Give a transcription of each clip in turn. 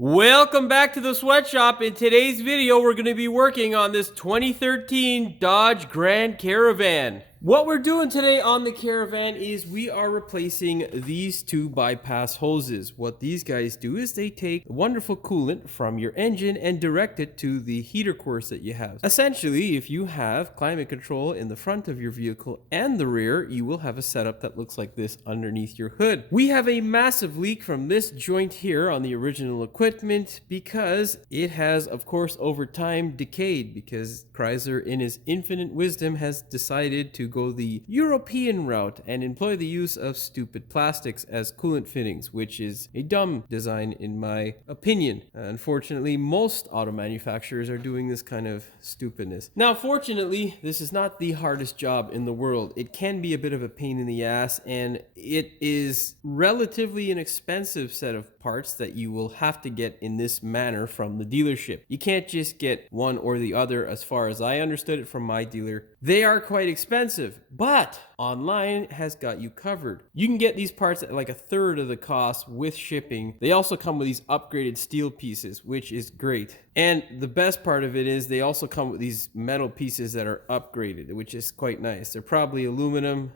Welcome back to the sweatshop. In today's video, we're going to be working on this 2013 Dodge Grand Caravan. What we're doing today on the Caravan is we are replacing these two bypass hoses. What these guys do is they take wonderful coolant from your engine and direct it to the heater cores that you have. Essentially, if you have climate control in the front of your vehicle and the rear, you will have a setup that looks like this underneath your hood. We have a massive leak from this joint here on the original equipment because it has, of course, over time decayed because Chrysler, in his infinite wisdom, has decided to go the European route and employ the use of stupid plastics as coolant fittings, which is a dumb design in my opinion. Unfortunately, most auto manufacturers are doing this kind of stupidness. Now, fortunately, this is not the hardest job in the world. It can be a bit of a pain in the ass, and it is relatively an expensive set of parts that you will have to get in this manner from the dealership. You can't just get one or the other. As far as I understood it from my dealer, they are quite expensive, but online has got you covered. You can get these parts at like a third of the cost with shipping. They also come with these upgraded steel pieces, which is great. And the best part of it is they also come with these metal pieces that are upgraded, which is quite nice. They're probably aluminum.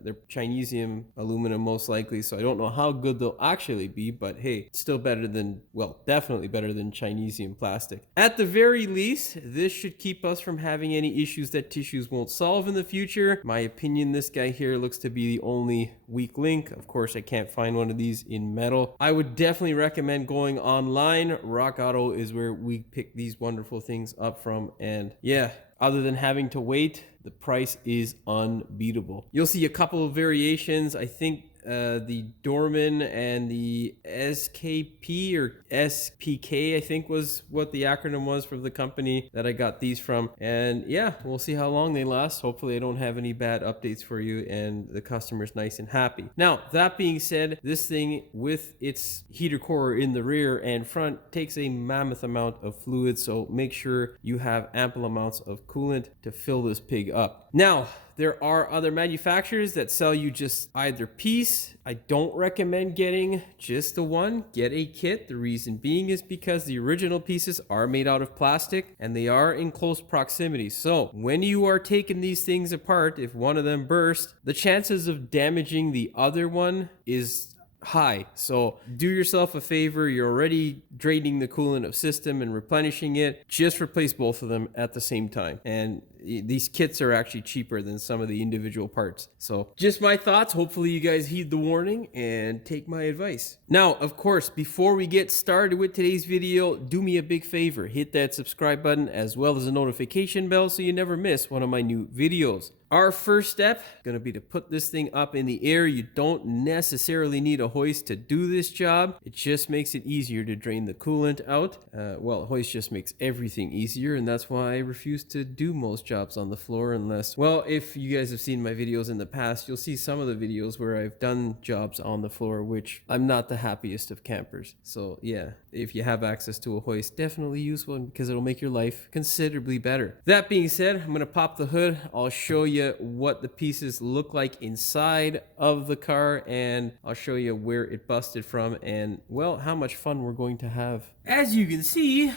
They're Chinesium aluminum most likely, so I don't know how good they'll actually be, but hey, it's still better than, well, definitely better than Chinesium plastic. At the very least, this should keep us from having any issues that tissues won't solve in the future. My opinion, this guy here looks to be the only weak link. Of course, I can't find one of these in metal. I would definitely recommend going online. Rock Auto is where we pick these wonderful things up from, and yeah, other than having to wait, the price is unbeatable. You'll see a couple of variations. I think the Dorman and the SKP or SPK, I think was what the acronym was for the company that I got these from. And yeah, we'll see how long they last. Hopefully I don't have any bad updates for you and the customer's nice and happy. Now, that being said, this thing with its heater core in the rear and front takes a mammoth amount of fluid, so make sure you have ample amounts of coolant to fill this pig up. Now, there are other manufacturers that sell you just either piece. I don't recommend getting just the one. Get a kit. The reason being is because the original pieces are made out of plastic and they are in close proximity. So when you are taking these things apart, if one of them bursts, the chances of damaging the other one is high. So do yourself a favor. You're already draining the coolant of system and replenishing it. Just replace both of them at the same time. And these kits are actually cheaper than some of the individual parts. So just my thoughts. Hopefully you guys heed the warning and take my advice. Now, of course, before we get started with today's video, do me a big favor. Hit that subscribe button as well as the notification bell so you never miss one of my new videos. Our first step is going to be to put this thing up in the air. You don't necessarily need a hoist to do this job. It just makes it easier to drain the coolant out. Well, a hoist just makes everything easier, and that's why I refuse to do most jobs on the floor unless, well, if you guys have seen my videos in the past, you'll see some of the videos where I've done jobs on the floor, which I'm not the happiest of campers. So yeah, if you have access to a hoist, definitely use one because it'll make your life considerably better. That being said, I'm going to pop the hood. I'll show you what the pieces look like inside of the car, and I'll show you where it busted from and, well, how much fun we're going to have. As you can see,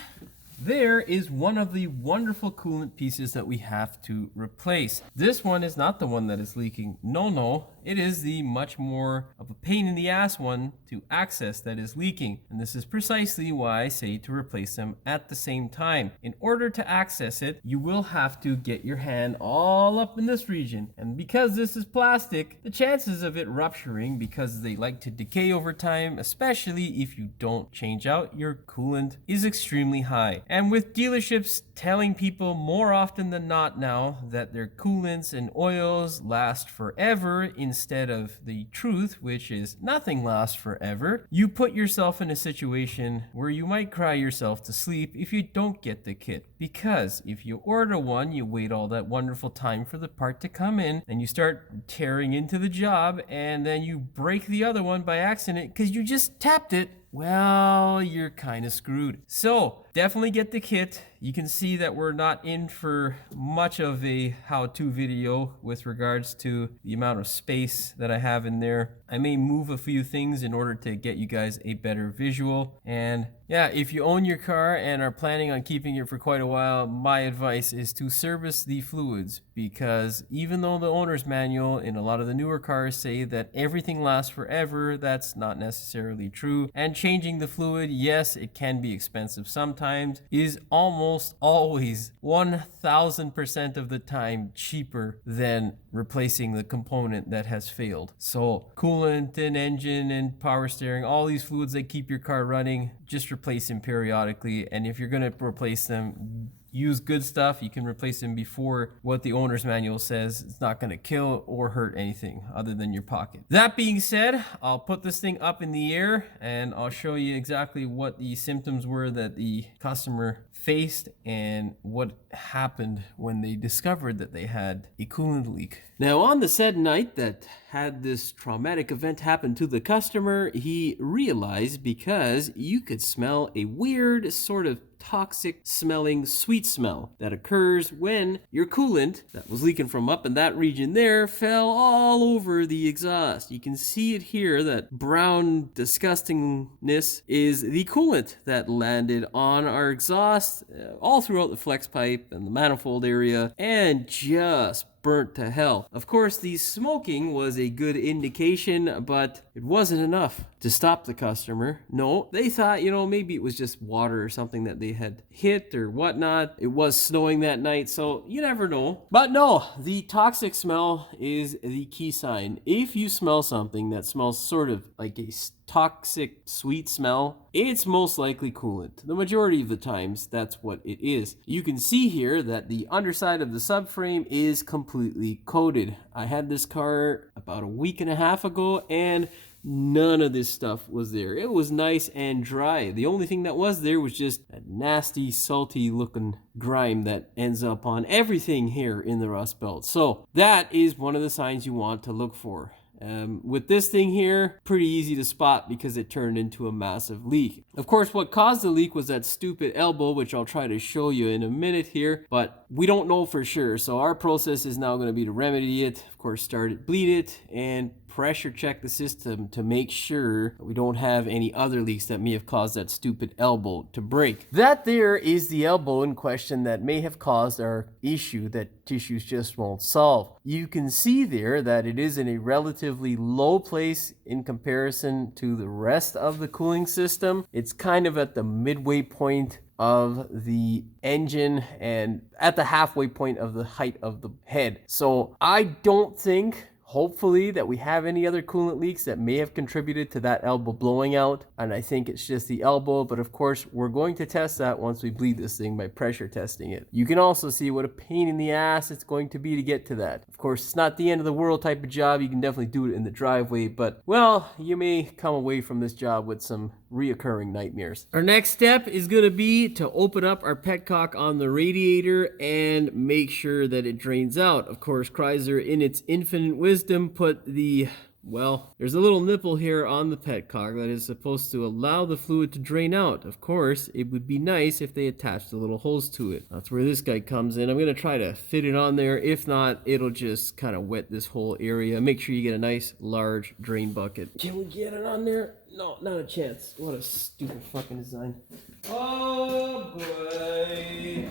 there is one of the wonderful coolant pieces that we have to replace. This one is not the one that is leaking. No, it is the much more of a pain in the ass one to access that is leaking. And this is precisely why I say to replace them at the same time. In order to access it, you will have to get your hand all up in this region. And because this is plastic, the chances of it rupturing, because they like to decay over time, especially if you don't change out your coolant, is extremely high. And with dealerships telling people more often than not now that their coolants and oils last forever instead of the truth, which is nothing lasts forever, you put yourself in a situation where you might cry yourself to sleep if you don't get the kit. Because if you order one, you wait all that wonderful time for the part to come in, and you start tearing into the job, and then you break the other one by accident because you just tapped it. Well, you're kind of screwed. So definitely get the kit. you can see that we're not in for much of a how-to video with regards to the amount of space that I have in there. I may move a few things in order to get you guys a better visual. And yeah, if you own your car and are planning on keeping it for quite a while, my advice is to service the fluids, because even though the owner's manual in a lot of the newer cars say that everything lasts forever, that's not necessarily true. And changing the fluid, yes, it can be expensive sometimes, is almost always 1000% of the time cheaper than replacing the component that has failed. So coolant and engine and power steering, all these fluids that keep your car running, just replace them periodically. And if you're going to replace them, use good stuff. You can replace them before what the owner's manual says. It's not going to kill or hurt anything other than your pocket. That being said, I'll put this thing up in the air and I'll show you exactly what the symptoms were that the customer faced and what happened when they discovered that they had a coolant leak. Now, on the said night that had this traumatic event happen to the customer, he realized, because you could smell a weird sort of toxic smelling sweet smell that occurs when your coolant that was leaking from up in that region there fell all over the exhaust. You can see it here, that brown disgustingness is the coolant that landed on our exhaust all throughout the flex pipe and the manifold area and just burnt to hell. Of course, the smoking was a good indication, but it wasn't enough to stop the customer. No, they thought, maybe it was just water or something that they had hit or whatnot. It was snowing that night, so you never know. But no, the toxic smell is the key sign. If you smell something that smells sort of like a toxic sweet smell, it's most likely coolant. The majority of the times, that's what it is. You can see here that the underside of the subframe is completely coated. I had this car about a week and a half ago and none of this stuff was there. It was nice and dry. The only thing that was there was just a nasty, salty looking grime that ends up on everything here in the rust belt. So that is one of the signs you want to look for. With this thing here, pretty easy to spot because it turned into a massive leak. Of course, what caused the leak was that stupid elbow, which I'll try to show you in a minute here, but we don't know for sure. So our process is now going to be to remedy it, of course, start it, bleed it, and pressure check the system to make sure that we don't have any other leaks that may have caused that stupid elbow to break. That there is the elbow in question that may have caused our issue that tissues just won't solve. You can see there that it is in a relatively low place in comparison to the rest of the cooling system. It's kind of at the midway point of the engine and at the halfway point of the height of the head. So I don't think, hopefully, that we have any other coolant leaks that may have contributed to that elbow blowing out. And I think it's just the elbow, but of course, we're going to test that once we bleed this thing by pressure testing it. You can also see what a pain in the ass it's going to be to get to that. Of course, it's not the end of the world type of job. You can definitely do it in the driveway, but well, you may come away from this job with some reoccurring nightmares. Our next step is going to be to open up our petcock on the radiator and make sure that it drains out. Of course, Chrysler, in its infinite wisdom, put the, well, there's a little nipple here on the petcock that is supposed to allow the fluid to drain out. Of course, it would be nice if they attached the little hose to it. That's where this guy comes in. I'm going to try to fit it on there. If not, it'll just kind of wet this whole area. Make sure you get a nice large drain bucket. Can we get it on there? No, not a chance. What a stupid fucking design. Oh boy.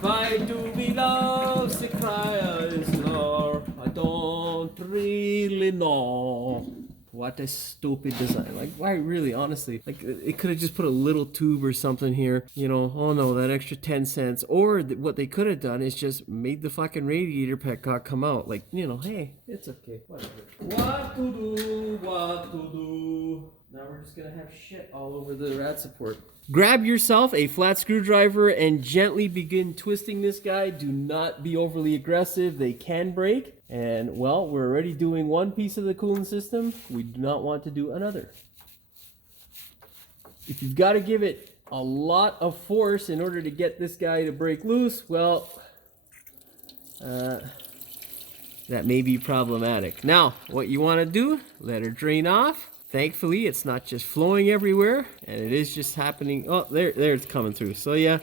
Why do we love the Chrysler? I don't really know. What a stupid design. Like, why really, honestly? Like, it could have just put a little tube or something here. Oh no, that extra 10 cents. Or what they could have done is just made the fucking radiator petcock come out. Like, hey, it's okay. Whatever. What to do, what to do. Now we're just gonna have shit all over the rat support. Grab yourself a flat screwdriver and gently begin twisting this guy. Do not be overly aggressive. They can break. And, well, we're already doing one piece of the cooling system. We do not want to do another. If you've got to give it a lot of force in order to get this guy to break loose, well, that may be problematic. Now, what you want to do, let her drain off. Thankfully, it's not just flowing everywhere, and it is just happening. Oh, there it's coming through. So yeah,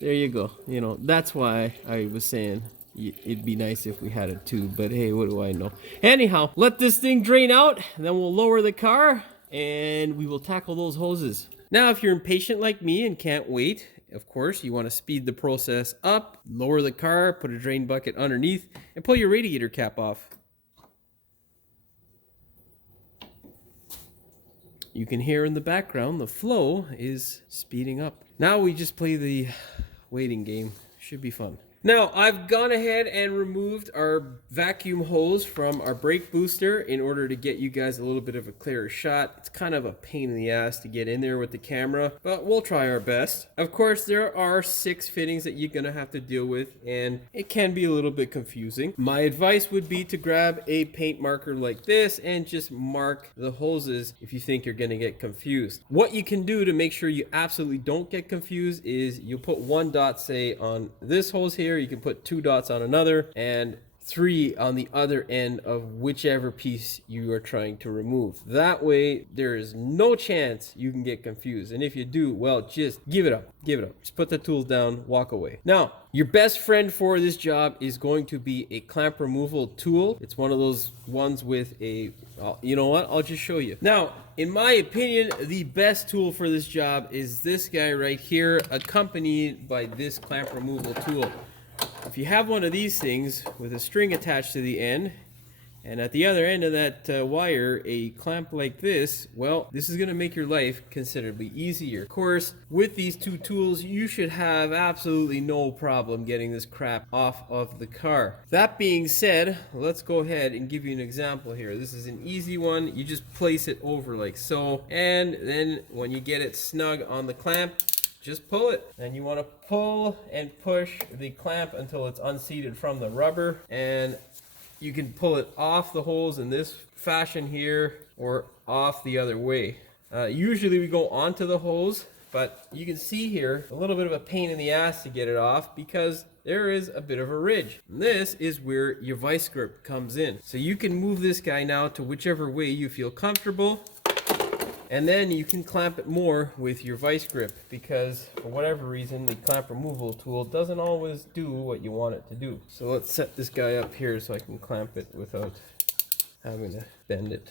There you go. You know, that's why I was saying it'd be nice if we had a tube, but hey, what do I know? Anyhow, let this thing drain out, and then we'll lower the car, and we will tackle those hoses. Now, if you're impatient like me and can't wait, of course, you want to speed the process up, lower the car, put a drain bucket underneath, and pull your radiator cap off. You can hear in the background the flow is speeding up. Now we just play the waiting game. Should be fun. Now, I've gone ahead and removed our vacuum hose from our brake booster in order to get you guys a little bit of a clearer shot. It's kind of a pain in the ass to get in there with the camera, but we'll try our best. Of course, there are 6 fittings that you're gonna have to deal with, and it can be a little bit confusing. My advice would be to grab a paint marker like this and just mark the hoses if you think you're gonna get confused. What you can do to make sure you absolutely don't get confused is you put 1 dot, say, on this hose here. You can put 2 dots on another and 3 on the other end of whichever piece you are trying to remove. That way there is no chance you can get confused, and if you do, well, just give it up. Just put the tools down, walk away. Now, your best friend for this job is going to be a clamp removal tool. It's one of those ones with a, you know what, I'll just show you. Now, in my opinion, the best tool for this job is this guy right here, accompanied by this clamp removal tool. If you have one of these things with a string attached to the end, and at the other end of that wire, a clamp like this, well, this is going to make your life considerably easier. Of course, with these 2 tools, you should have absolutely no problem getting this crap off of the car. That being said, let's go ahead and give you an example here. This is an easy one. You just place it over like so, and then when you get it snug on the clamp, just pull it. And you want to pull and push the clamp until it's unseated from the rubber, and you can pull it off the holes in this fashion here or off the other way. Usually we go onto the hose, but you can see here a little bit of a pain in the ass to get it off because there is a bit of a ridge. And this is where your vice grip comes in. So you can move this guy now to whichever way you feel comfortable, and then you can clamp it more with your vice grip, because for whatever reason the clamp removal tool doesn't always do what you want it to do. So let's set this guy up here so I can clamp it without having to bend it.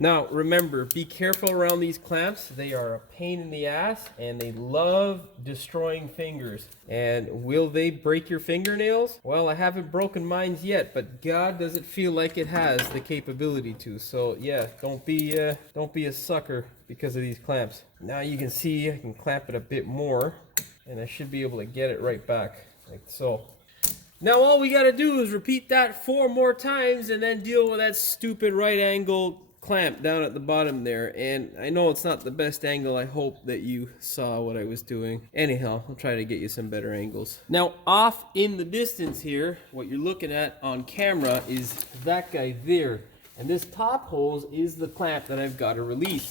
Now remember, be careful around these clamps. They are a pain in the ass and they love destroying fingers. And will they break your fingernails? Well, I haven't broken mine yet, but God, does it feel like it has the capability to. So yeah, don't be a sucker because of these clamps. Now you can see I can clamp it a bit more and I should be able to get it right back like so. Now all we gotta do is repeat that 4 more times and then deal with that stupid right angle clamp down at the bottom there. And I know it's not the best angle. I hope that you saw what I was doing. Anyhow, I'll try to get you some better angles. Now off in the distance here, what you're looking at on camera is that guy there, and this top hose is the clamp that I've got to release.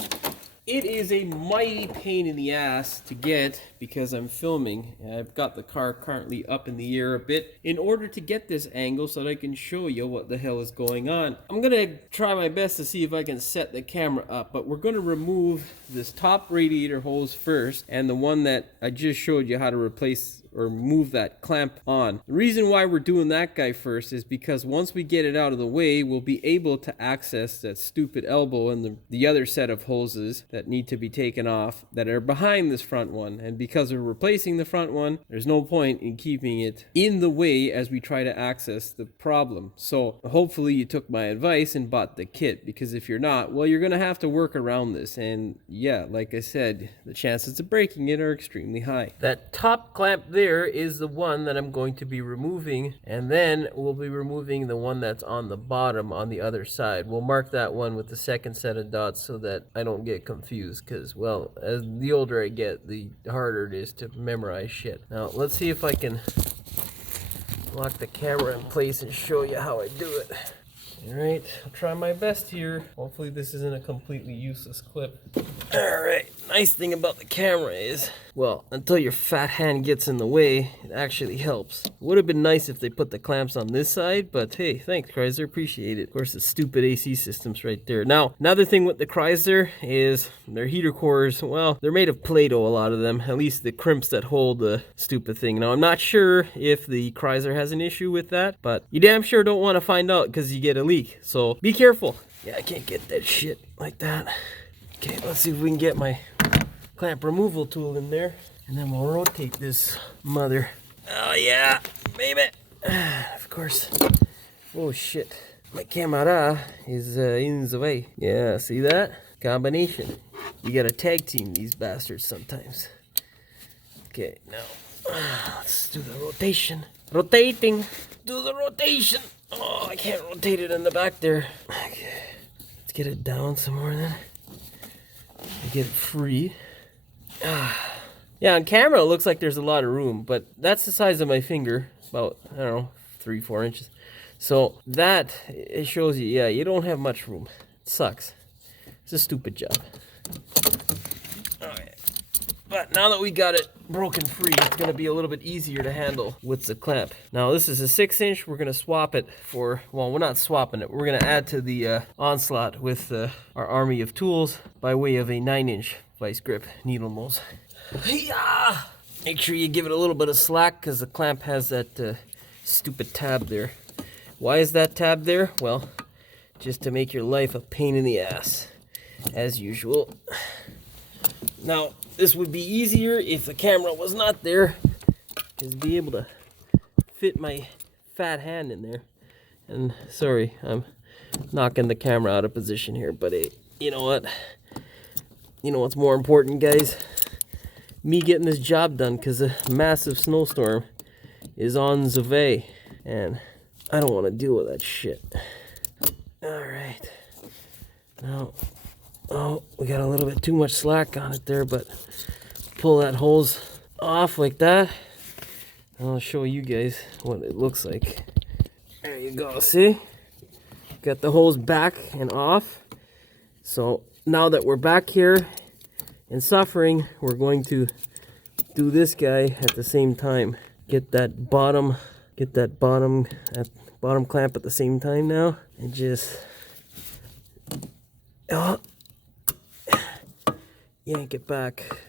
It is a mighty pain in the ass to get because I'm filming. I've got the car currently up in the air a bit in order to get this angle so that I can show you what the hell is going on. I'm gonna try my best to see if I can set the camera up, but we're gonna remove this top radiator hose first and the one that I just showed you how to replace or move that clamp on. The reason why we're doing that guy first is because once we get it out of the way, we'll be able to access that stupid elbow and the other set of hoses that need to be taken off that are behind this front one. And because we're replacing the front one, there's no point in keeping it in the way as we try to access the problem. So hopefully you took my advice and bought the kit, because if you're not, well, you're gonna have to work around this. And yeah, like I said, the chances of breaking it are extremely high. That top clamp there is the one that I'm going to be removing, and then we'll be removing the one that's on the bottom on the other side. We'll mark that one with the second set of dots so that I don't get confused, because, well, as the older I get, the harder it is to memorize shit. Now let's see if I can lock the camera in place and show you how I do it. Alright, I'll try my best here. Hopefully this isn't a completely useless clip. Alright, nice thing about the camera is Well, until your fat hand gets in the way, it actually helps. Would have been nice if they put the clamps on this side, but hey, thanks Chrysler, appreciate it. Of course, the stupid AC systems right there. Now, another thing with the Chrysler is their heater cores, well, they're made of Play-Doh, a lot of them, at least the crimps that hold the stupid thing. Now, I'm not sure if the Chrysler has an issue with that, but you damn sure don't want to find out because you get a leak. So be careful. Yeah, I can't get that shit like that. Okay, let's see if we can get my clamp removal tool in there, and then we'll rotate this mother. Oh yeah, baby. Of course. Oh shit, my camera is in the way. Yeah, see that? Combination. You gotta tag team these bastards sometimes. Okay, now let's do the rotation. Rotating. Do the rotation. Oh, I can't rotate it in the back there. Okay, let's get it down some more then. Get it free. Yeah, on camera it looks like there's a lot of room, but that's the size of my finger, about, I don't know, 3-4 inches. So that, it shows you, yeah, you don't have much room. It sucks. It's a stupid job. Okay. But now that we got it broken free, it's going to be a little bit easier to handle with the clamp. Now this is a 6-inch. We're going to swap it for, well, we're not swapping it. We're going to add to the Onslaught with our army of tools by way of a 9-inch vice grip needle nose. Yeah! Make sure you give it a little bit of slack because the clamp has that stupid tab there. Why is that tab there? Well, just to make your life a pain in the ass, as usual. Now, this would be easier if the camera was not there, because be able to fit my fat hand in there. And sorry, I'm knocking the camera out of position here, but hey, you know what? You know what's more important, guys? Me getting this job done, because a massive snowstorm is on the way, and I don't want to deal with that shit. Alright. Now, oh, we got a little bit too much slack on it there, but pull that hose off like that. And I'll show you guys what it looks like. There you go, see? Got the hose back and off. So now that we're back here and suffering, we're going to do this guy at the same time. Get that bottom clamp at the same time now, and just yank it back.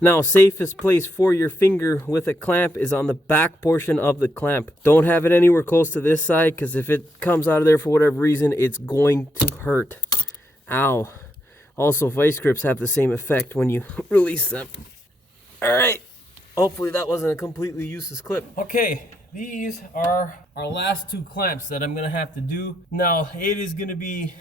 Now, safest place for your finger with a clamp is on the back portion of the clamp. Don't have it anywhere close to this side, because if it comes out of there for whatever reason, it's going to hurt. Ow. Also, vice grips have the same effect when you release them. Alright. Hopefully that wasn't a completely useless clip. Okay, these are our last two clamps that I'm going to have to do. Now, it is going to be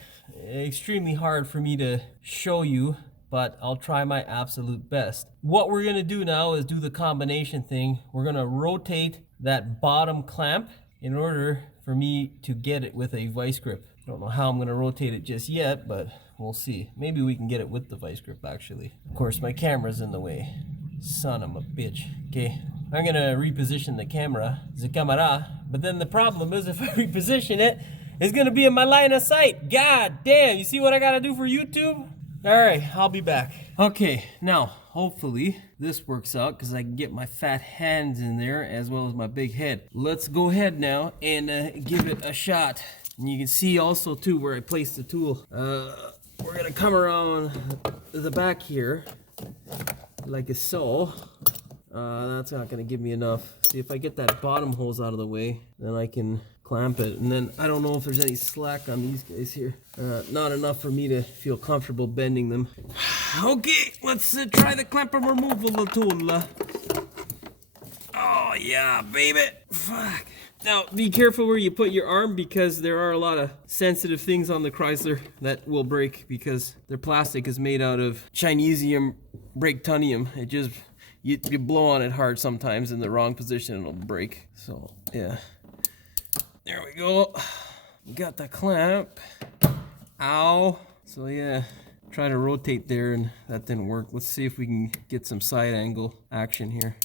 extremely hard for me to show you, but I'll try my absolute best. What we're going to do now is do the combination thing. We're going to rotate that bottom clamp in order for me to get it with a vice grip. I don't know how I'm going to rotate it just yet, but we'll see. Maybe we can get it with the vice grip, actually. Of course, my camera's in the way. Son of a bitch. Okay, I'm going to reposition the camera, but then the problem is if I reposition it, it's going to be in my line of sight. God damn, you see what I got to do for YouTube? Alright, I'll be back. Okay, now, hopefully this works out because I can get my fat hands in there as well as my big head. Let's go ahead now and give it a shot. And you can see also too where I placed the tool. We're going to come around the back here like so. That's not going to give me enough. See, if I get that bottom hose out of the way, then I can clamp it. And then I don't know if there's any slack on these guys here. Not enough for me to feel comfortable bending them. Okay, let's try the clamp removal tool. Oh yeah, baby. Fuck. Now, be careful where you put your arm because there are a lot of sensitive things on the Chrysler that will break because their plastic is made out of Chinesium breaktonium. It just, you blow on it hard sometimes in the wrong position and it'll break. So, yeah. There we go. Got the clamp. Ow. So, yeah. Try to rotate there and that didn't work. Let's see if we can get some side angle action here.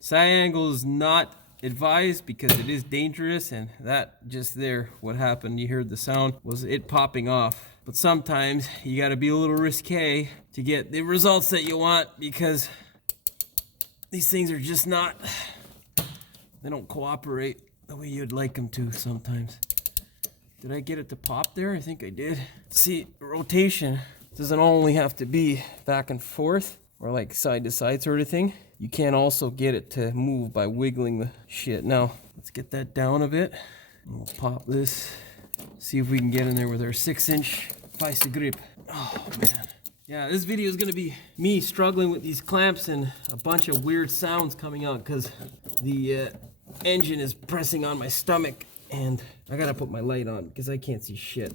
Side angle is not advised because it is dangerous, and that just there, what happened, you heard the sound, was it popping off. But sometimes you gotta be a little risque to get the results that you want, because these things are just not, they don't cooperate the way you'd like them to sometimes. Did I get it to pop there? I think I did. See, rotation doesn't only have to be back and forth or like side to side sort of thing. You can also get it to move by wiggling the shit. Now, let's get that down a bit. We'll pop this. See if we can get in there with our 6-inch vice grip. Oh man. Yeah, this video is gonna be me struggling with these clamps and a bunch of weird sounds coming out because the engine is pressing on my stomach, and I gotta put my light on because I can't see shit.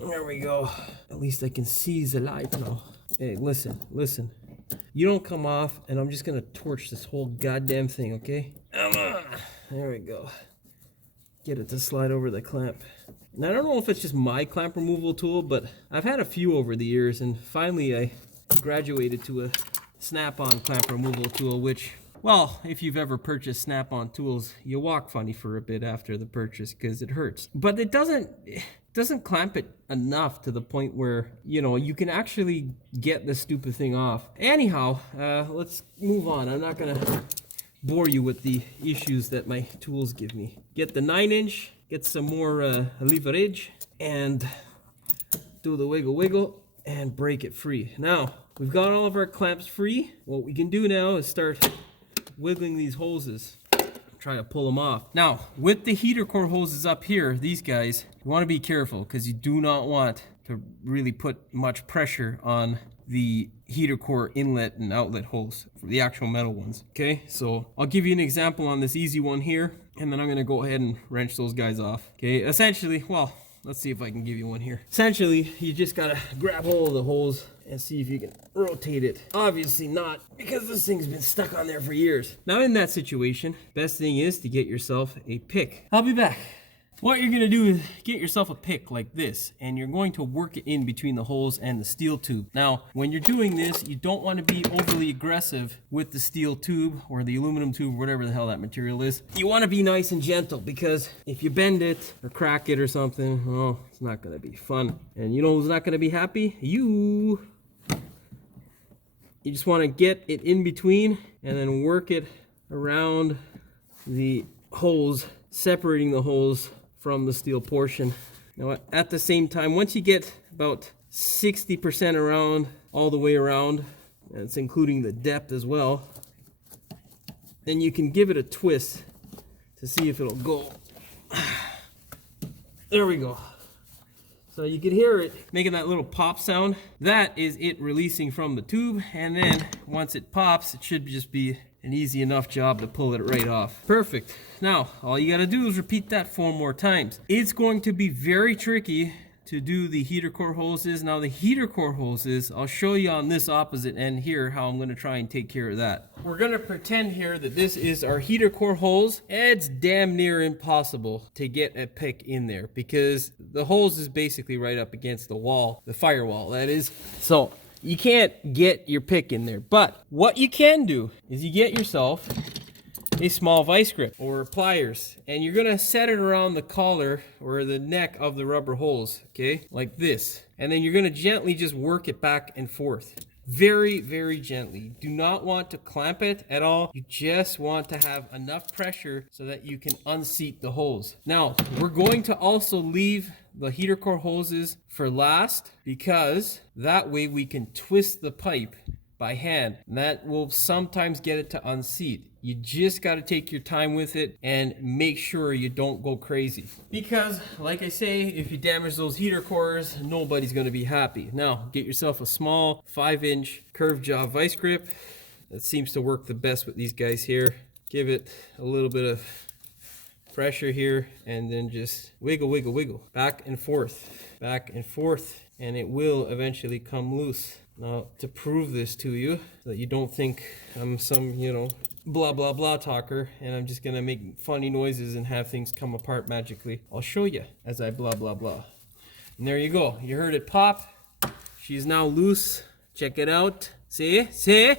There we go. At least I can see the light now. Hey, listen. You don't come off, and I'm just gonna torch this whole goddamn thing, okay? There we go. Get it to slide over the clamp. Now, I don't know if it's just my clamp removal tool, but I've had a few over the years, and finally I graduated to a snap-on clamp removal tool, which, well, if you've ever purchased snap-on tools, you walk funny for a bit after the purchase because it hurts. But it doesn't clamp it enough to the point where, you know, you can actually get this stupid thing off. Anyhow, let's move on. I'm not gonna bore you with the issues that my tools give me. Get the 9-inch, get some more leverage, and do the wiggle and break it free. Now, we've got all of our clamps free. What we can do now is start wiggling these hoses. Try to pull them off. Now, with the heater core hoses up here, these guys, you want to be careful because you do not want to really put much pressure on the heater core inlet and outlet holes, for the actual metal ones. Okay, so I'll give you an example on this easy one here, and then I'm gonna go ahead and wrench those guys off. Okay, essentially, well, let's see if I can give you one here. Essentially, you just gotta grab hold of the hose and see if you can rotate it. Obviously not, because this thing's been stuck on there for years. Now in that situation, best thing is to get yourself a pick. I'll be back. What you're gonna do is get yourself a pick like this, and you're going to work it in between the holes and the steel tube. Now, when you're doing this, you don't want to be overly aggressive with the steel tube or the aluminum tube, whatever the hell that material is. You want to be nice and gentle, because if you bend it or crack it or something, oh, it's not gonna be fun. And you know who's not gonna be happy? You just want to get it in between and then work it around the holes, separating the holes from the steel portion. Now at the same time, once you get about 60% around, all the way around, that's including the depth as well, then you can give it a twist to see if it'll go. There we go. So you can hear it making that little pop sound. That is it releasing from the tube, and then once it pops, it should just be an easy enough job to pull it right off. Perfect. Now, all you gotta do is repeat that 4 more times. It's going to be very tricky to do the heater core hoses. Now the heater core hoses, I'll show you on this opposite end here how I'm going to try and take care of that. We're going to pretend here that this is our heater core hose. It's damn near impossible to get a pick in there because the hose is basically right up against the wall, the firewall that is. So you can't get your pick in there. But what you can do is you get yourself a small vice grip or pliers, and you're gonna set it around the collar or the neck of the rubber hose, okay, like this, and then you're gonna gently just work it back and forth, very, very gently. Do not want to clamp it at all. You just want to have enough pressure so that you can unseat the hose. Now, we're going to also leave the heater core hoses for last, because that way we can twist the pipe by hand, and that will sometimes get it to unseat. You just got to take your time with it and make sure you don't go crazy, because like I say, if you damage those heater cores, nobody's going to be happy. Now get yourself a small 5-inch curved jaw vice grip. That seems to work the best with these guys here. Give it a little bit of pressure here, and then just wiggle, wiggle, wiggle, back and forth, and it will eventually come loose. Now, to prove this to you, so that you don't think I'm some, you know, blah, blah, blah talker, and I'm just gonna make funny noises and have things come apart magically, I'll show you as I blah, blah, blah. And there you go. You heard it pop. She's now loose. Check it out. See? See?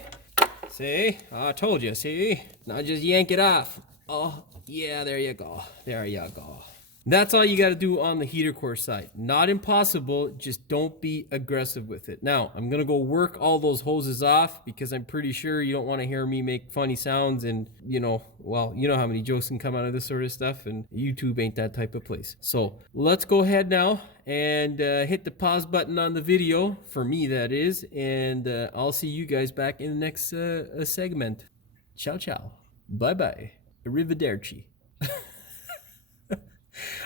See? Oh, I told you. See? Now just yank it off. Oh, yeah, there you go. There you go. That's all you got to do on the heater core side. Not impossible, just don't be aggressive with it. Now, I'm going to go work all those hoses off because I'm pretty sure you don't want to hear me make funny sounds and, well, you know how many jokes can come out of this sort of stuff, and YouTube ain't that type of place. So let's go ahead now and hit the pause button on the video, for me that is, and I'll see you guys back in the next segment. Ciao, ciao. Bye-bye. Arrivederci.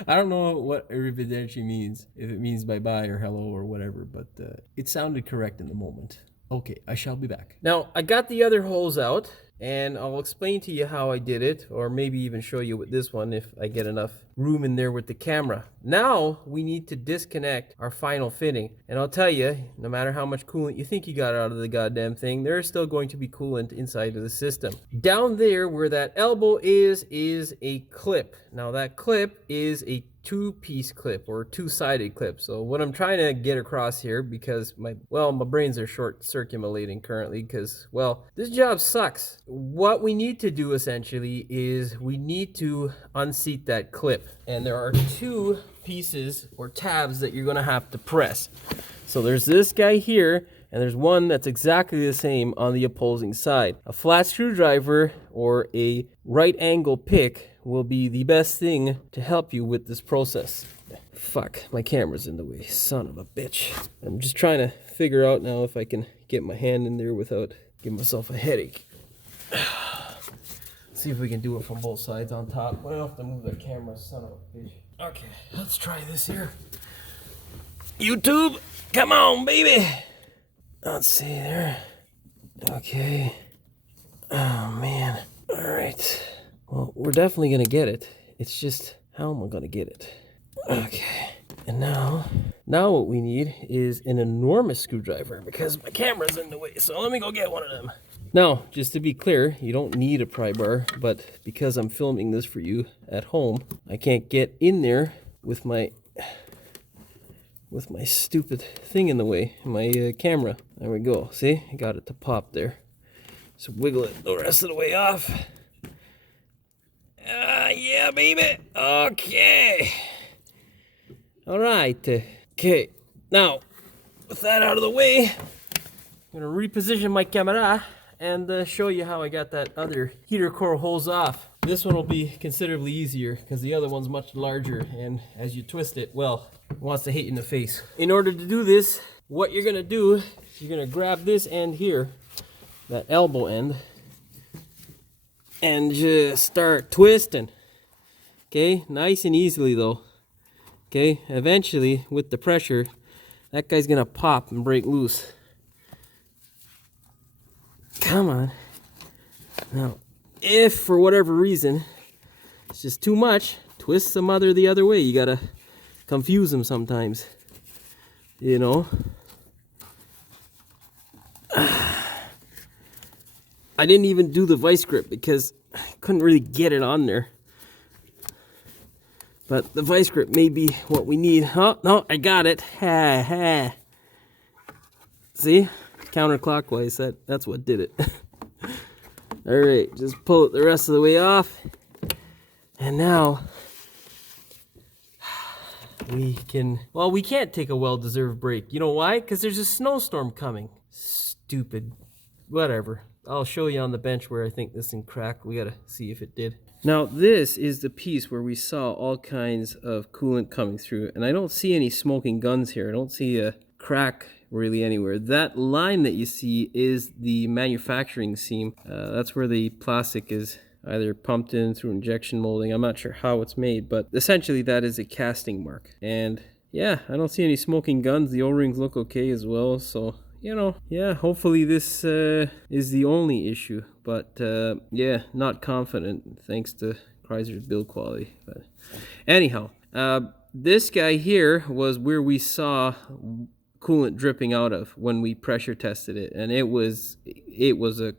I don't know what arrivederci means, if it means bye-bye or hello or whatever, but it sounded correct in the moment. Okay, I shall be back. Now, I got the other hose out, and I'll explain to you how I did it, or maybe even show you with this one if I get enough room in there with the camera. Now, we need to disconnect our final fitting. And I'll tell you, no matter how much coolant you think you got out of the goddamn thing, there's still going to be coolant inside of the system. Down there where that elbow is a clip. Now, that clip is a two-piece clip or two-sided clip. So what I'm trying to get across here, because my brains are short circulating currently because, well, this job sucks. What we need to do essentially is we need to unseat that clip. And there are two pieces or tabs that you're gonna have to press. So there's this guy here, and there's one that's exactly the same on the opposing side. A flat screwdriver or a right angle pick will be the best thing to help you with this process. Fuck, my camera's in the way, son of a bitch. I'm just trying to figure out now if I can get my hand in there without giving myself a headache. See if we can do it from both sides on top. Well, I'll have to move the camera, son of a bitch. Okay, let's try this here. YouTube, come on, baby. Let's see there. Okay. Oh, man. All right. Well, we're definitely going to get it. It's just, how am I going to get it? Okay. And now what we need is an enormous screwdriver because my camera's in the way. So let me go get one of them. Now, just to be clear, you don't need a pry bar, but because I'm filming this for you at home, I can't get in there with my stupid thing in the way, my camera. There we go. See? I got it to pop there. So wiggle it the rest of the way off. Yeah, baby. Okay. All right. Okay. Now, with that out of the way, I'm going to reposition my camera and show you how I got that other heater core hose off. This one will be considerably easier because the other one's much larger, and as you twist it, well, it wants to hit you in the face. In order to do this, what you're going to do is you're going to grab this end here, that elbow end, and just start twisting. Okay, nice and easily though. Okay, eventually with the pressure, that guy's gonna pop and break loose. Come on. Now, if for whatever reason it's just too much, twist some the other way. You gotta confuse them sometimes, you know. I didn't even do the vice grip because I couldn't really get it on there. But the vice grip may be what we need. Oh, no, I got it. Ha, ha. See? Counterclockwise, that's what did it. All right, just pull it the rest of the way off. And now we can't take a well-deserved break. You know why? Because there's a snowstorm coming. Stupid. Whatever. I'll show you on the bench where I think this thing cracked. We gotta see if it did. Now this is the piece where we saw all kinds of coolant coming through, and I don't see any smoking guns here. I don't see a crack really anywhere. That line that you see is the manufacturing seam. That's where the plastic is either pumped in through injection molding. I'm not sure how it's made, but essentially that is a casting mark. And yeah, I don't see any smoking guns. The O-rings look okay as well, so you know, yeah, hopefully this is the only issue. But yeah, not confident thanks to Chrysler's build quality. But anyhow, this guy here was where we saw coolant dripping out of when we pressure tested it, and it was a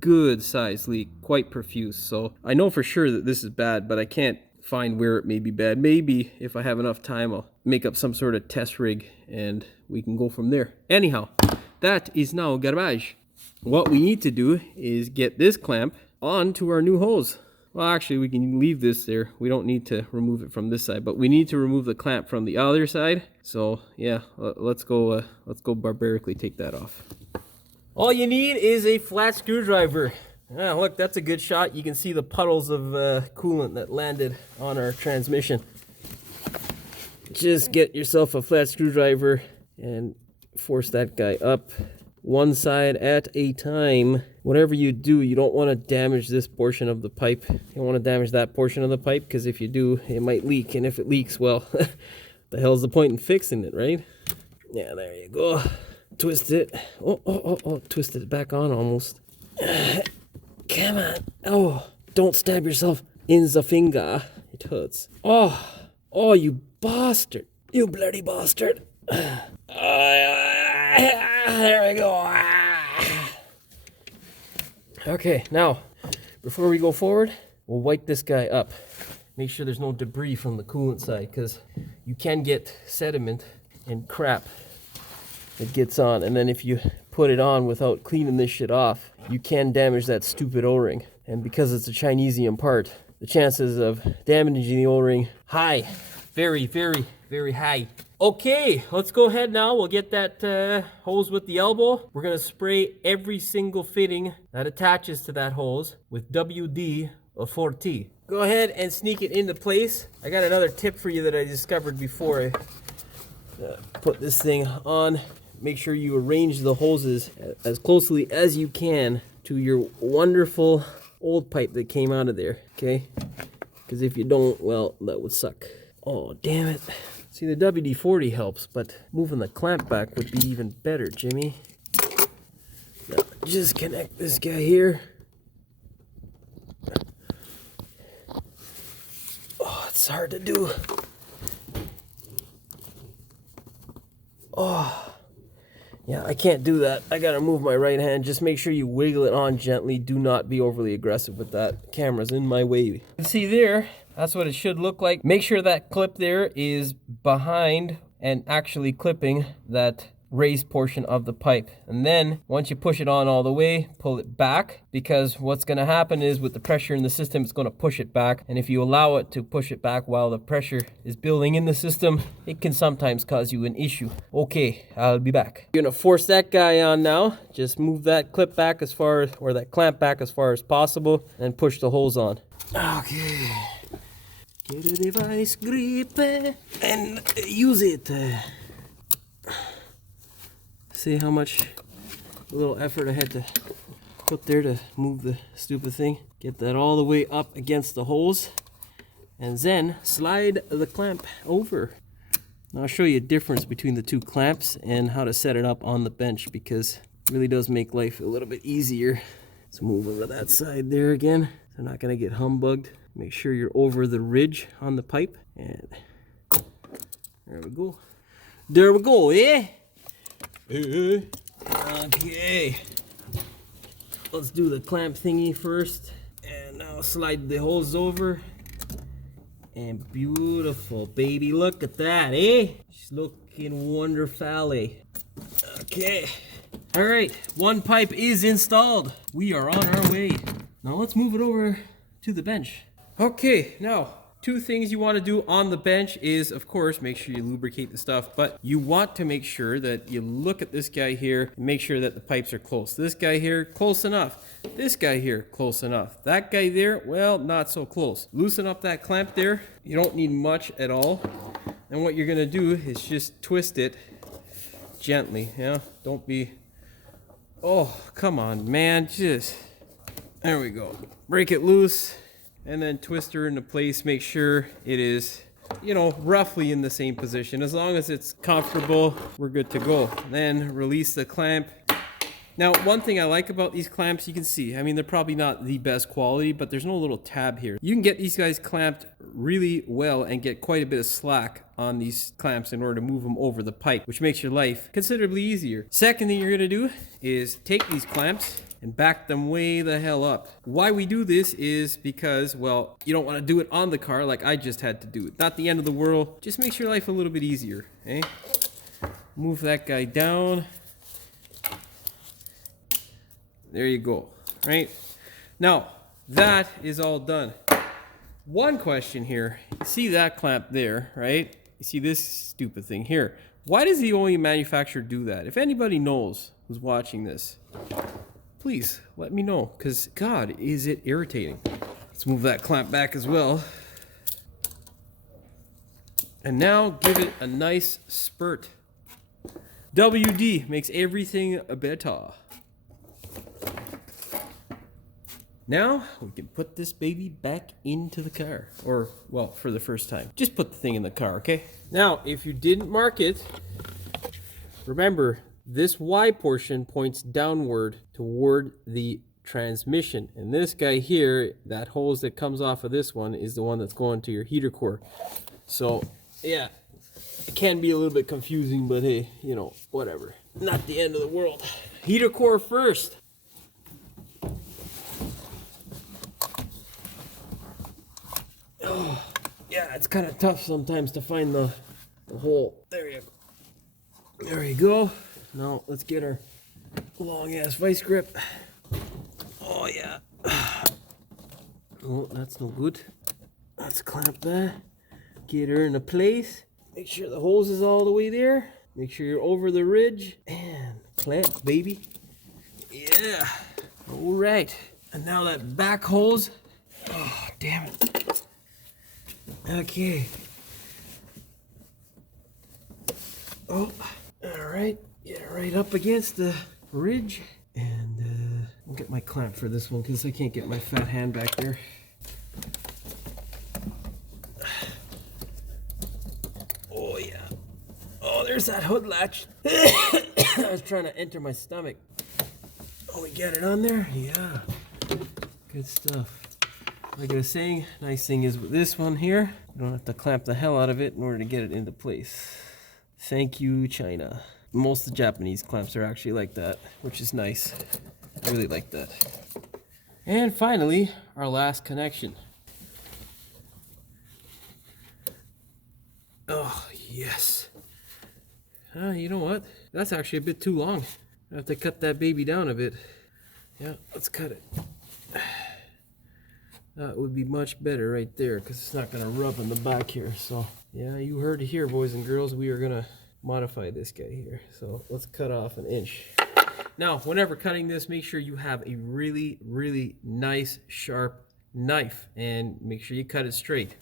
good size leak, quite profuse. So I know for sure that this is bad, but I can't find where it may be bad. Maybe if I have enough time, I'll make up some sort of test rig and we can go from there. Anyhow, that is now garbage. What we need to do is get this clamp onto our new hose. Well, actually, we can leave this there. We don't need to remove it from this side, but we need to remove the clamp from the other side. So yeah, let's go barbarically take that off. All you need is a flat screwdriver. Ah, look, that's a good shot. You can see the puddles of coolant that landed on our transmission. Just get yourself a flat screwdriver and force that guy up, one side at a time. Whatever you do, you don't want to damage this portion of the pipe. You don't want to damage that portion of the pipe, because if you do, it might leak. And if it leaks, well, the hell's the point in fixing it, right? Yeah, there you go. Twist it. Oh, twisted it back on almost. Come on. Oh, don't stab yourself in the finger. It hurts. Oh, you bastard. You bloody bastard. There we go. Okay, now, before we go forward, we'll wipe this guy up. Make sure there's no debris from the coolant side, because you can get sediment and crap that gets on. And then if you put it on without cleaning this shit off, you can damage that stupid O-ring. And because it's a Chinesium part, the chances of damaging the O-ring, high. Very, very, very high. Okay, let's go ahead now. We'll get that hose with the elbow. We're gonna spray every single fitting that attaches to that hose with WD-40. Go ahead and sneak it into place. I got another tip for you that I discovered before I put this thing on. Make sure you arrange the hoses as closely as you can to your wonderful old pipe that came out of there, okay? Because if you don't, well, that would suck. Oh, damn it. See, the WD-40 helps, but moving the clamp back would be even better, Jimmy. Now, just connect this guy here. Oh, it's hard to do. Oh, yeah, I can't do that. I gotta move my right hand. Just make sure you wiggle it on gently. Do not be overly aggressive with that. Camera's in my way. You can see there, that's what it should look like. Make sure that clip there is behind and actually clipping that raised portion of the pipe. And then once you push it on all the way, pull it back, because what's going to happen is with the pressure in the system, it's going to push it back. And if you allow it to push it back while the pressure is building in the system, it can sometimes cause you an issue. Okay, I'll be back. You're going to force that guy on now. Just move that clip back as far as, or that clamp back as far as possible, and push the hose on. Okay. Get a device grip and use it. See how much little effort I had to put there to move the stupid thing. Get that all the way up against the hose, and then slide the clamp over. Now I'll show you a difference between the two clamps and how to set it up on the bench, because it really does make life a little bit easier. Let's move over that side there again. So not gonna get humbugged. Make sure you're over the ridge on the pipe, and there we go. There we go, eh? Okay, let's do the clamp thingy first, and now slide the hose over, and beautiful, baby. Look at that, eh? She's looking wonderful. Okay, all right, one pipe is installed. We are on our way. Now let's move it over to the bench. Okay, now two things you want to do on the bench is, of course, make sure you lubricate the stuff, but you want to make sure that you look at this guy here and make sure that the pipes are close. This guy here, close enough. This guy here, close enough. That guy there, well, not so close. Loosen up that clamp there. You don't need much at all. And what you're going to do is just twist it gently. Yeah, don't be... Oh, come on, man. Just... There we go. Break it loose. And then twist her into place. Make sure it is, you know, roughly in the same position. As long as it's comfortable, we're good to go. Then release the clamp. Now, one thing I like about these clamps, you can see, I mean, they're probably not the best quality, but there's no little tab here. You can get these guys clamped really well and get quite a bit of slack on these clamps in order to move them over the pipe, which makes your life considerably easier. Second thing you're gonna do is take these clamps and back them way the hell up. Why we do this is because, well, you don't want to do it on the car like I just had to do it. Not the end of the world, just makes your life a little bit easier, eh? Move that guy down. There you go, right? Now, that is all done. One question here. See that clamp there, right? You see this stupid thing here. Why does the OEM manufacturer do that? If anybody knows who's watching this, please let me know, because God, is it irritating. Let's move that clamp back as well. And now give it a nice spurt. WD makes everything better. Now we can put this baby back into the car. Or, well, for the first time. Just put the thing in the car, okay? Now, if you didn't mark it, remember, this Y portion points downward toward the transmission. And this guy here, that hose that comes off of this one, is the one that's going to your heater core. So, yeah, it can be a little bit confusing, but hey, you know, whatever. Not the end of the world. Heater core first. Oh, yeah, it's kind of tough sometimes to find the hole. There you go. There you go. Now let's get our long ass vice grip. Oh yeah. Oh, that's no good. Let's clamp that. Get her into place. Make sure the hose is all the way there. Make sure you're over the ridge. And clamp, baby. Yeah. All right. And now that back hose. Oh, damn it. Okay. Oh, all right. Get it right up against the ridge. And I'll get my clamp for this one because I can't get my fat hand back there. Oh, yeah. Oh, there's that hood latch. I was trying to enter my stomach. Oh, we got it on there? Yeah. Good stuff. Like I was saying, nice thing is with this one here, you don't have to clamp the hell out of it in order to get it into place. Thank you, China. Most of the Japanese clamps are actually like that, which is nice. I really like that. And finally, our last connection. Oh, yes. You know what? That's actually a bit too long. I have to cut that baby down a bit. Yeah, let's cut it. That would be much better right there because it's not going to rub in the back here. So, yeah, you heard it here, boys and girls. We are going to modify this guy here. So, let's cut off 1 inch. Now, whenever cutting this, make sure you have a really, really nice, sharp knife. And make sure you cut it straight.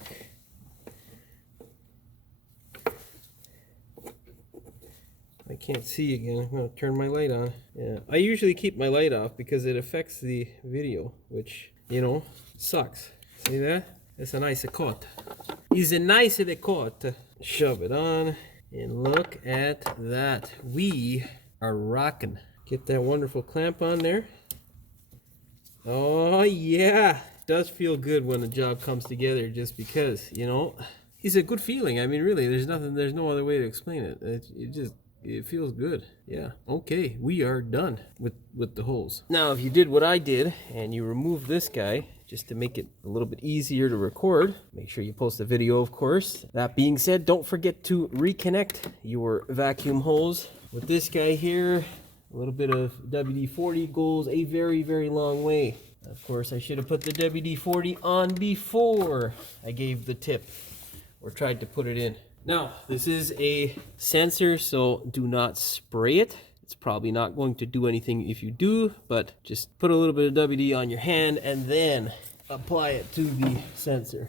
I can't see again. I'm going to turn my light on. Yeah, I usually keep my light off because it affects the video, which, you know, sucks. See that? It's a nice coat. It's a nice coat. Shove it on and look at that. We are rocking. Get that wonderful clamp on there. Oh yeah, it does feel good when the job comes together just because, you know, it's a good feeling. I mean, really, there's no other way to explain it. It feels good. Yeah. Okay, we are done with the holes. Now, if you did what I did and you remove this guy, just to make it a little bit easier to record, make sure you post a video, of course. That being said, don't forget to reconnect your vacuum hose with this guy here. A little bit of WD-40 goes a very, very long way. Of course, I should have put the WD-40 on before I gave the tip or tried to put it in. Now, this is a sensor, so do not spray it. It's probably not going to do anything if you do, but just put a little bit of WD on your hand and then apply it to the sensor.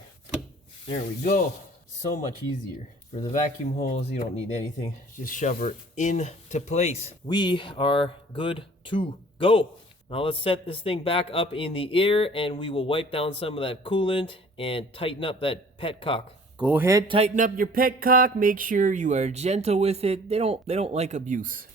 There we go. So much easier. For the vacuum hose, you don't need anything. Just shove her into place. We are good to go. Now let's set this thing back up in the air and we will wipe down some of that coolant and tighten up that petcock. Go ahead, tighten up your petcock. Make sure you are gentle with it. They don't like abuse.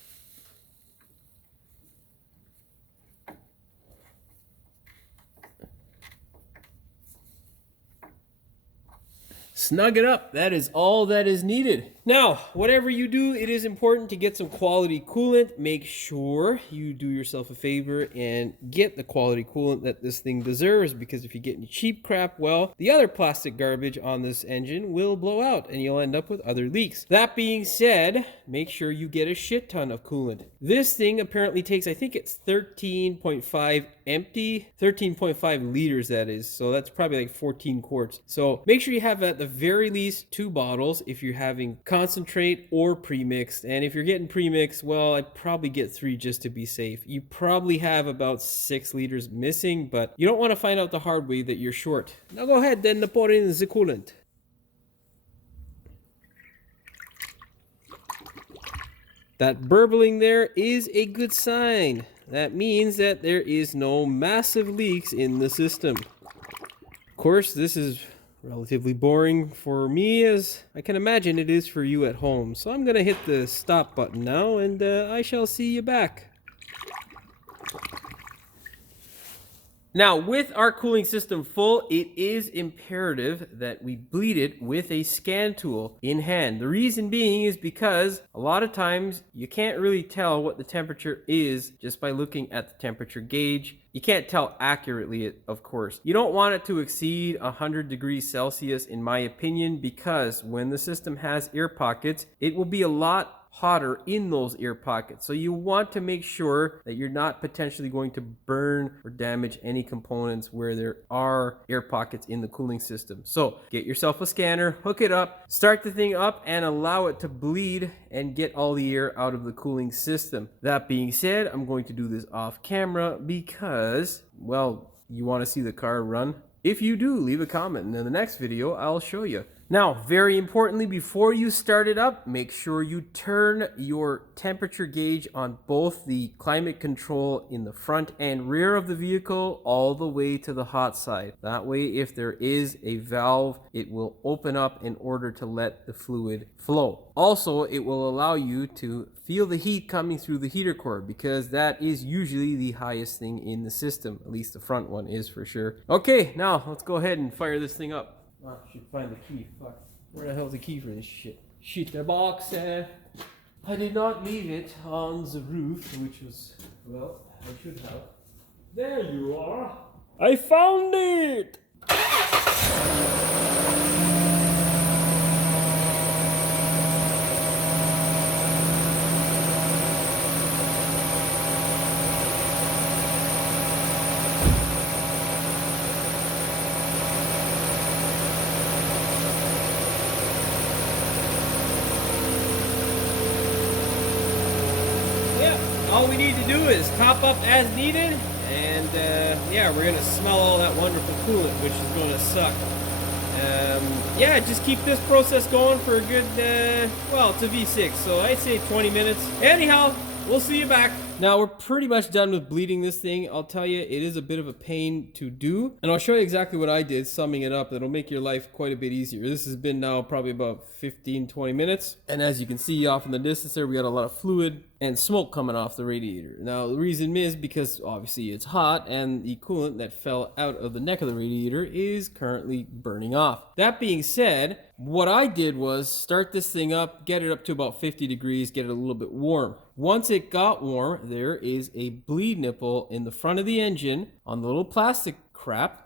snug it up. That is all that is needed. Now, whatever you do, it is important to get some quality coolant. Make sure you do yourself a favor and get the quality coolant that this thing deserves, because if you get any cheap crap, well, the other plastic garbage on this engine will blow out and you'll end up with other leaks. That being said, make sure you get a shit ton of coolant. This thing apparently takes, I think it's 13.5 empty, 13.5 liters that is, so that's probably like 14 quarts. So make sure you have at the very least 2 bottles if you're having concentrate or pre-mixed, and if you're getting pre-mixed, well, I'd probably get 3 just to be safe. You probably have about 6 liters missing, but you don't want to find out the hard way that you're short. Now go ahead then and pour in the coolant. That burbling there is a good sign. That means that there is no massive leaks in the system. Of course, this is relatively boring for me, as I can imagine it is for you at home. So I'm gonna hit the stop button now, and I shall see you back. Now, with our cooling system full, it is imperative that we bleed it with a scan tool in hand. The reason being is because a lot of times you can't really tell what the temperature is just by looking at the temperature gauge. You can't tell accurately, of course. You don't want it to exceed 100 degrees Celsius, in my opinion, because when the system has air pockets, it will be a lot hotter in those air pockets. So you want to make sure that you're not potentially going to burn or damage any components where there are air pockets in the cooling system. So get yourself a scanner, hook it up, start the thing up, and allow it to bleed and get all the air out of the cooling system. That being said, I'm going to do this off camera because, well, you want to see the car run? If you do, leave a comment, and in the next video, I'll show you. Now, very importantly, before you start it up, make sure you turn your temperature gauge on both the climate control in the front and rear of the vehicle all the way to the hot side. That way, if there is a valve, it will open up in order to let the fluid flow. Also, it will allow you to feel the heat coming through the heater core, because that is usually the highest thing in the system. At least the front one is for sure. Okay, now let's go ahead and fire this thing up. I should find the key. Fuck. Where the hell's the key for this shit? Shit, the box. I did not leave it on the roof, which was, well, I should have. There you are. I found it! All we need to do is top up as needed, and yeah, we're gonna smell all that wonderful coolant, which is gonna suck. Yeah, just keep this process going for a good, well, it's a V6, so I'd say 20 minutes. Anyhow, we'll see you back. Now, we're pretty much done with bleeding this thing. I'll tell you, it is a bit of a pain to do. And I'll show you exactly what I did, summing it up. It'll make your life quite a bit easier. This has been now probably about 15, 20 minutes. And as you can see off in the distance there, we got a lot of fluid and smoke coming off the radiator. Now, the reason is because obviously it's hot, and the coolant that fell out of the neck of the radiator is currently burning off. That being said, what I did was start this thing up, get it up to about 50 degrees, get it a little bit warm. Once it got warm, there is a bleed nipple in the front of the engine on the little plastic crap.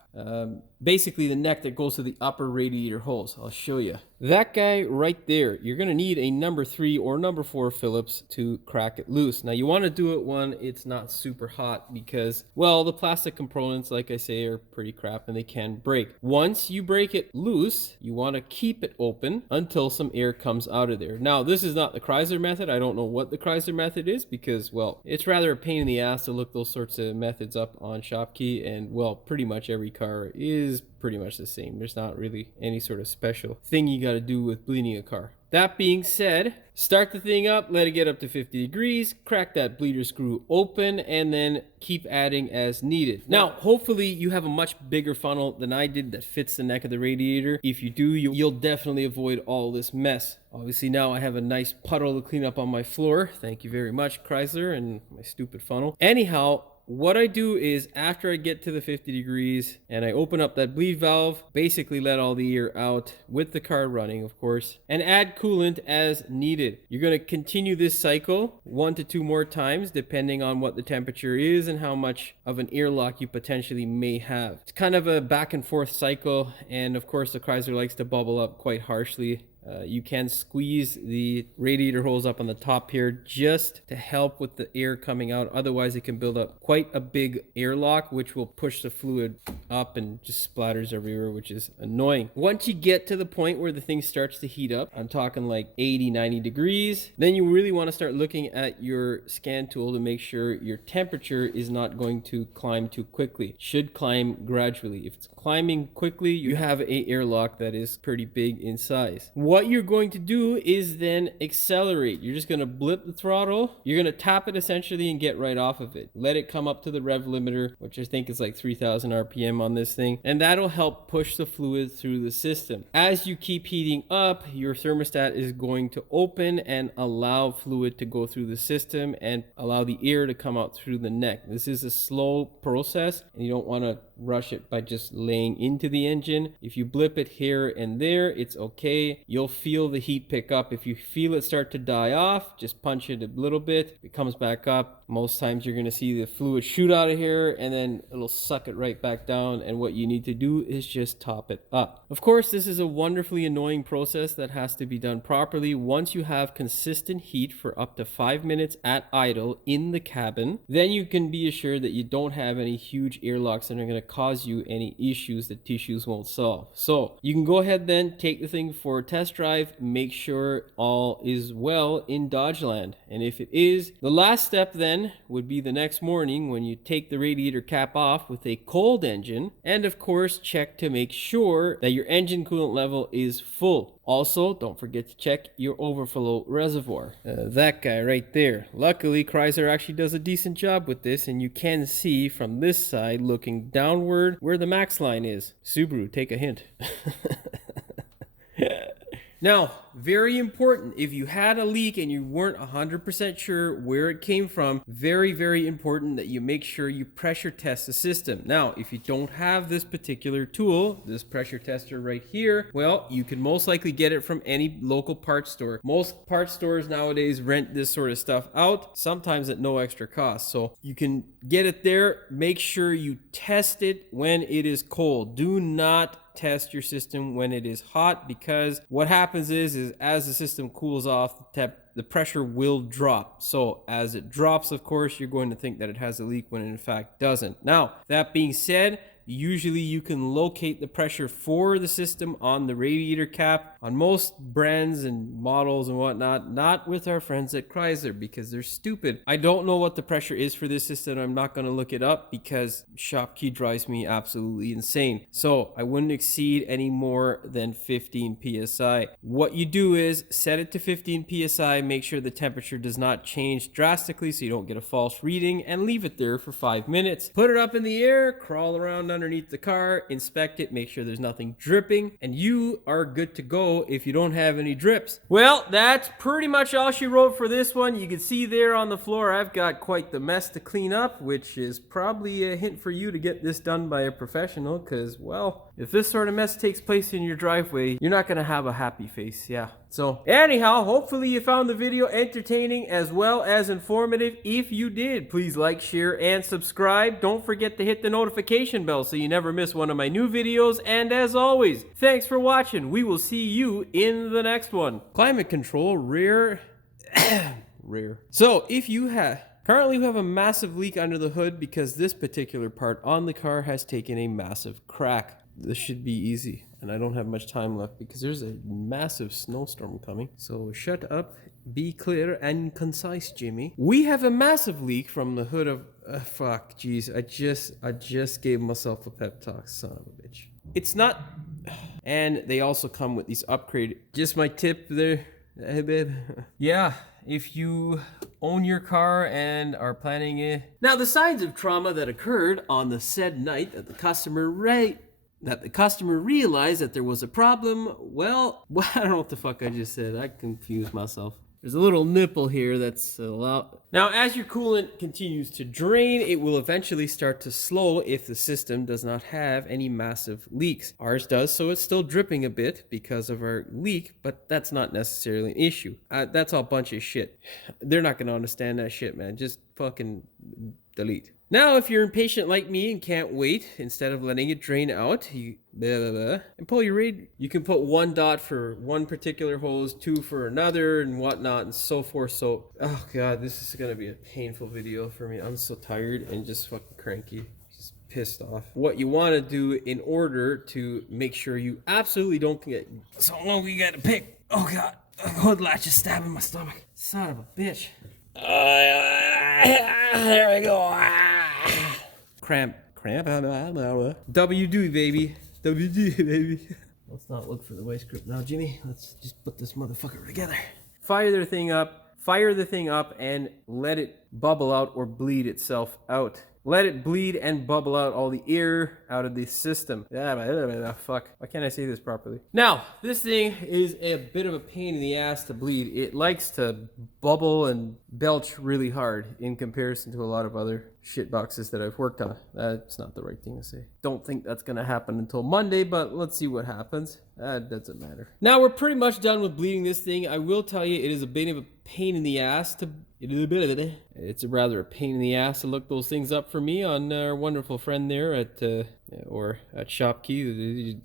Basically the neck that goes to the upper radiator holes. I'll show you. That guy right there, you're going to need a number 3 or number 4 Phillips to crack it loose. Now you want to do it when it's not super hot because, well, the plastic components, like I say, are pretty crap and they can break. Once you break it loose, you want to keep it open until some air comes out of there. Now this is not the Chrysler method. I don't know what the Chrysler method is because, well, it's rather a pain in the ass to look those sorts of methods up on Shopkey, and, well, pretty much every car is pretty much the same. There's not really any sort of special thing you got to do with bleeding a car. That being said, start the thing up, let it get up to 50 degrees, crack that bleeder screw open, and then keep adding as needed. Now, hopefully you have a much bigger funnel than I did that fits the neck of the radiator. If you do, you'll definitely avoid all this mess. Obviously now I have a nice puddle to clean up on my floor. Thank you very much, Chrysler, and my stupid funnel. Anyhow, what I do is after I get to the 50 degrees and I open up that bleed valve, basically let all the air out with the car running, of course, and add coolant as needed. You're going to continue this cycle 1 to 2 more times depending on what the temperature is and how much of an airlock you potentially may have. It's kind of a back and forth cycle, and of course the Chrysler likes to bubble up quite harshly. You can squeeze the radiator hose up on the top here just to help with the air coming out. Otherwise, it can build up quite a big airlock, which will push the fluid up and just splatters everywhere, which is annoying. Once you get to the point where the thing starts to heat up, I'm talking like 80, 90 degrees, then you really want to start looking at your scan tool to make sure your temperature is not going to climb too quickly. It should climb gradually. If it's climbing quickly, you have an airlock that is pretty big in size. What you're going to do is then accelerate. You're just going to blip the throttle. You're going to tap it essentially and get right off of it. Let it come up to the rev limiter, which I think is like 3,000 RPM on this thing. And that'll help push the fluid through the system. As you keep heating up, your thermostat is going to open and allow fluid to go through the system and allow the air to come out through the neck. This is a slow process and you don't want to rush it by just laying into the engine. If you blip it here and there, it's okay. You'll feel the heat pick up. If you feel it start to die off, just punch it a little bit. It comes back up. Most times you're going to see the fluid shoot out of here and then it'll suck it right back down, and what you need to do is just top it up. Of course, this is a wonderfully annoying process that has to be done properly. Once you have consistent heat for up to 5 minutes at idle in the cabin, then you can be assured that you don't have any huge airlocks that are going to cause you any issues that tissues won't solve. So you can go ahead then, take the thing for a test drive, make sure all is well in Dodgeland. And if it is, the last step then would be the next morning when you take the radiator cap off with a cold engine, and of course check to make sure that your engine coolant level is full. Also, don't forget to check your overflow reservoir. That guy right there. Luckily, Chrysler actually does a decent job with this, and you can see from this side looking downward where the max line is. Subaru, take a hint. Now, very important, if you had a leak and you weren't 100% sure where it came from, very, very important that you make sure you pressure test the system. Now, if you don't have this particular tool, this pressure tester right here, well, you can most likely get it from any local parts store. Most parts stores nowadays rent this sort of stuff out, sometimes at no extra cost. So you can get it there. Make sure you test it when it is cold. Do not test your system when it is hot, because what happens is as the system cools off, the pressure will drop. So as it drops, of course, you're going to think that it has a leak when it in fact doesn't. Now, that being said, usually you can locate the pressure for the system on the radiator cap on most brands and models and whatnot, not with our friends at Chrysler because they're stupid. I don't know what the pressure is for this system. I'm not going to look it up because Shopkey drives me absolutely insane. So I wouldn't exceed any more than 15 PSI. What you do is set it to 15 PSI, make sure the temperature does not change drastically so you don't get a false reading, and leave it there for 5 minutes. Put it up in the air, crawl around underneath the car, inspect it, make sure there's nothing dripping, and you are good to go if you don't have any drips. Well, that's pretty much all she wrote for this one. You can see there on the floor I've got quite the mess to clean up, which is probably a hint for you to get this done by a professional, because, well, if this sort of mess takes place in your driveway, you're not going to have a happy face. Yeah. So anyhow, hopefully you found the video entertaining as well as informative. If you did, please like, share, and subscribe. Don't forget to hit the notification bell so you never miss one of my new videos. And as always, thanks for watching. We will see you in the next one. Climate control, rear. So if you currently we have a massive leak under the hood because this particular part on the car has taken a massive crack. This should be easy, and I don't have much time left because there's a massive snowstorm coming. So shut up, be clear and concise, Jimmy. We have a massive leak from the hood of fuck, jeez. I just gave myself a pep talk, son of a bitch. It's not, and they also come with these upgrade. Just my tip there, hey babe. Yeah. If you own your car and are planning it. Now, the signs of trauma that occurred on the said night that the customer realized that there was a problem, well, I don't know what the fuck I just said. I confused myself. There's a little nipple here that's allowed. Now, as your coolant continues to drain, it will eventually start to slow if the system does not have any massive leaks. Ours does, so it's still dripping a bit because of our leak, but that's not necessarily an issue. That's all bunch of shit. They're not going to understand that shit, man. Just fucking delete. Now, if you're impatient like me and can't wait, instead of letting it drain out, you and pull your radiator. You can put 1 dot for one particular hose, 2 for another, and whatnot, and so forth. So, oh god, this is gonna be a painful video for me. I'm so tired and just fucking cranky, just pissed off. What you want to do in order to make sure you absolutely don't get so long, we got to pick. Oh god, hood latch is stabbing my stomach. Son of a bitch. There we go. Cramp. WD, baby. WD, baby. Let's not look for the waste grip now, Jimmy. Let's just put this motherfucker together. Fire the thing up, and let it bubble out or bleed itself out. Let it bleed and bubble out all the air out of the system. Fuck. Why can't I say this properly? Now, this thing is a bit of a pain in the ass to bleed. It likes to bubble and belch really hard in comparison to a lot of other shit boxes that I've worked on. That's not the right thing to say. Don't think that's gonna happen until Monday, but let's see what happens. That doesn't matter. Now we're pretty much done with bleeding this thing. I will tell you, it is a bit of a pain in the ass to... It's rather a pain in the ass to look those things up for me on our wonderful friend there at Shopkey.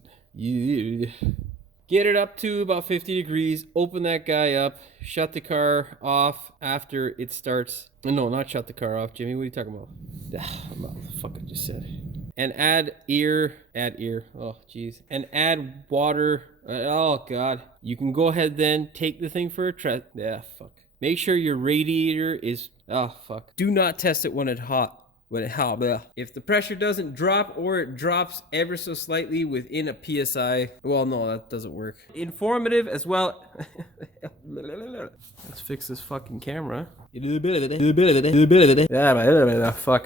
Get it up to about 50 degrees, open that guy up, shut the car off after it starts. No, not shut the car off, Jimmy. What are you talking about? What the fuck I just said. And add ear. Oh, jeez. And add water. Oh, God. You can go ahead then, take the thing for a test. Fuck. Make sure your radiator is... Oh, fuck. Do not test it when it's hot. If the pressure doesn't drop or it drops ever so slightly within a PSI, well, no, that doesn't work. Informative as well. Let's fix this fucking camera. Fuck.